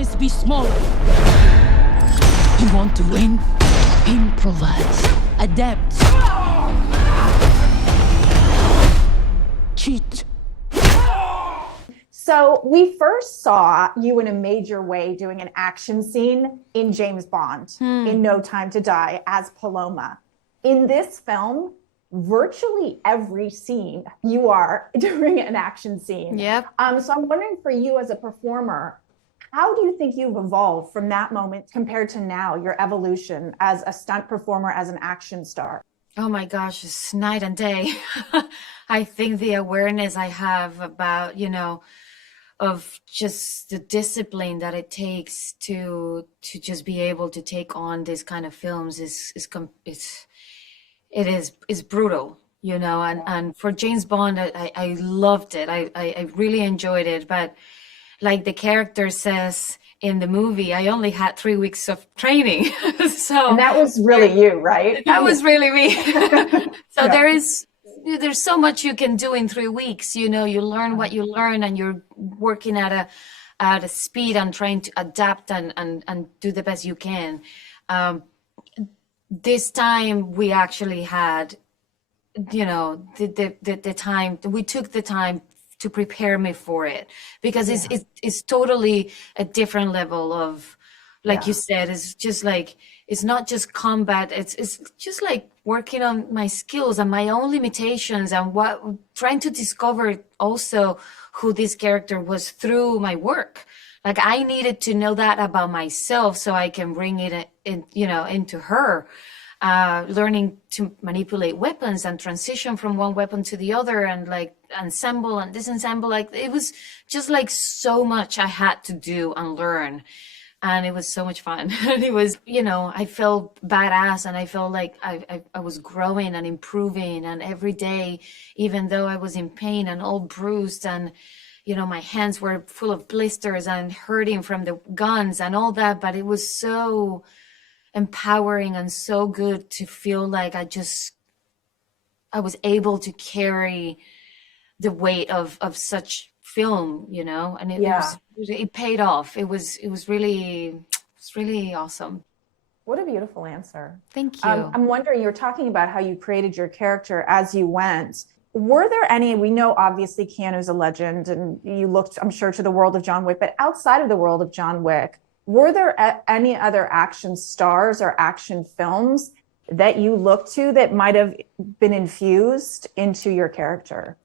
always be smaller. You want to win? Improvise. Adapt. Cheat. So we first saw you in a major way doing an action scene in James Bond in No Time to Die as Paloma. In this film, virtually every scene you are doing an action scene. Yep. So I'm wondering for you as a performer, how do you think you've evolved from that moment compared to now, your evolution as a stunt performer, as an action star? Oh my gosh, it's night and day. I think the awareness I have about, of just the discipline that it takes to just be able to take on these kind of films is brutal, and for James Bond, I loved it. I really enjoyed it. But like the character says in the movie, I only had 3 weeks of training. And that was really you, right? That was really me. So there's so much you can do in 3 weeks. You learn what you learn, and you're working at a speed and trying to adapt and do the best you can. This time we actually had, the time. We took the time to prepare me for it, because it's totally a different level of, like you said, it's just like, it's not just combat. It's just like working on my skills and my own limitations, and trying to discover also who this character was through my work. Like I needed to know that about myself so I can bring it in, into her. Learning to manipulate weapons and transition from one weapon to the other, and like assemble and disassemble. Like it was just like so much I had to do and learn. And it was so much fun. And it was, I felt badass, and I felt like I was growing and improving. And every day, even though I was in pain and all bruised, and, my hands were full of blisters and hurting from the guns and all that, but it was so empowering and so good to feel like I was able to carry the weight of such film, and it paid off. It was really awesome. What a beautiful answer. Thank you. I'm wondering, you're talking about how you created your character as you went. Were there any, we know obviously Keanu's a legend, and you looked, I'm sure, to the world of John Wick, but outside of the world of John Wick, were there any other action stars or action films that you looked to that might have been infused into your character?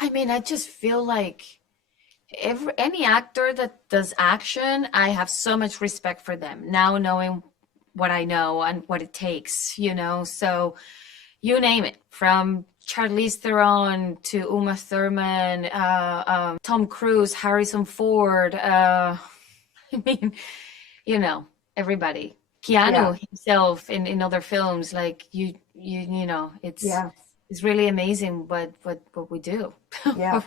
I mean, I just feel like any actor that does action, I have so much respect for them now, knowing what I know and what it takes, so you name it, from Charlize Theron to Uma Thurman, Tom Cruise, Harrison Ford, I mean, everybody. Keanu himself in other films, like it's really amazing what we do. Yeah.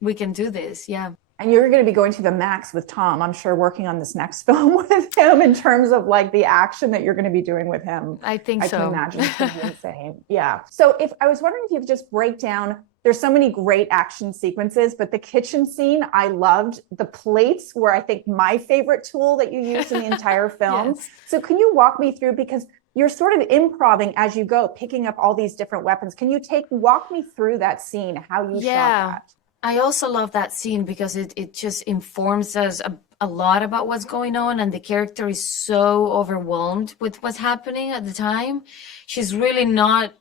we can do this. Yeah. And you're going to be going to the max with Tom, I'm sure, working on this next film with him in terms of like the action that you're going to be doing with him. I think so. I can imagine it's going to be insane. Yeah. So I was wondering if you could just break down, there's so many great action sequences, but the kitchen scene, I loved. The plates were, I think, my favorite tool that you used in the entire film. Yes. So can you walk me through, because you're sort of improving as you go, picking up all these different weapons. Can you walk me through that scene, how you shot that? I also love that scene because it just informs us a lot about what's going on, and the character is so overwhelmed with what's happening at the time. She's really not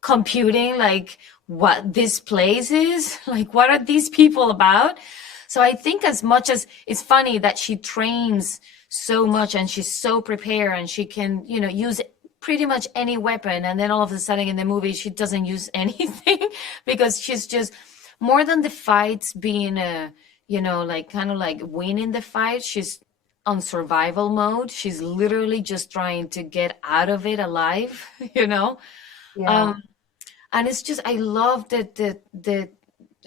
computing like what this place is, like what are these people about. So I think as much as it's funny that she trains so much and she's so prepared and she can, use pretty much any weapon, and then all of a sudden in the movie she doesn't use anything because she's just, more than the fights being like kind of like winning the fight, she's on survival mode. She's literally just trying to get out of it alive, Yeah. And it's just, I love the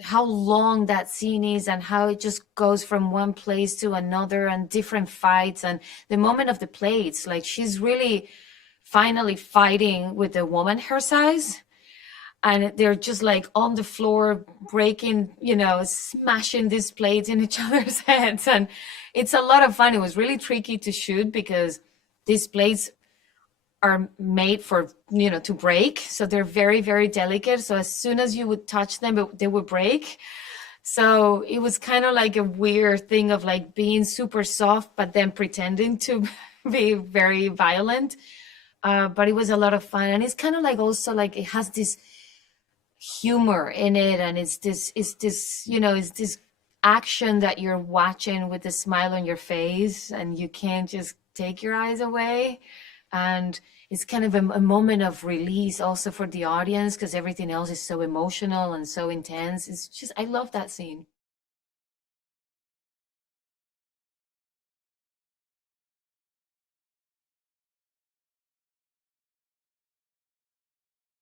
how long that scene is and how it just goes from one place to another and different fights, and the moment of the plates, like she's really finally fighting with a woman her size. and they're just like on the floor breaking, smashing these plates in each other's heads. And it's a lot of fun. It was really tricky to shoot because these plates are made for, to break. So they're very, very delicate. So as soon as you would touch them, they would break. So it was kind of like a weird thing of like being super soft, but then pretending to be very violent. But it was a lot of fun. And it's kind of like also like it has this humor in it. And it's this action that you're watching with a smile on your face and you can't just take your eyes away. And it's kind of a moment of release also for the audience because everything else is so emotional and so intense. It's just, I love that scene.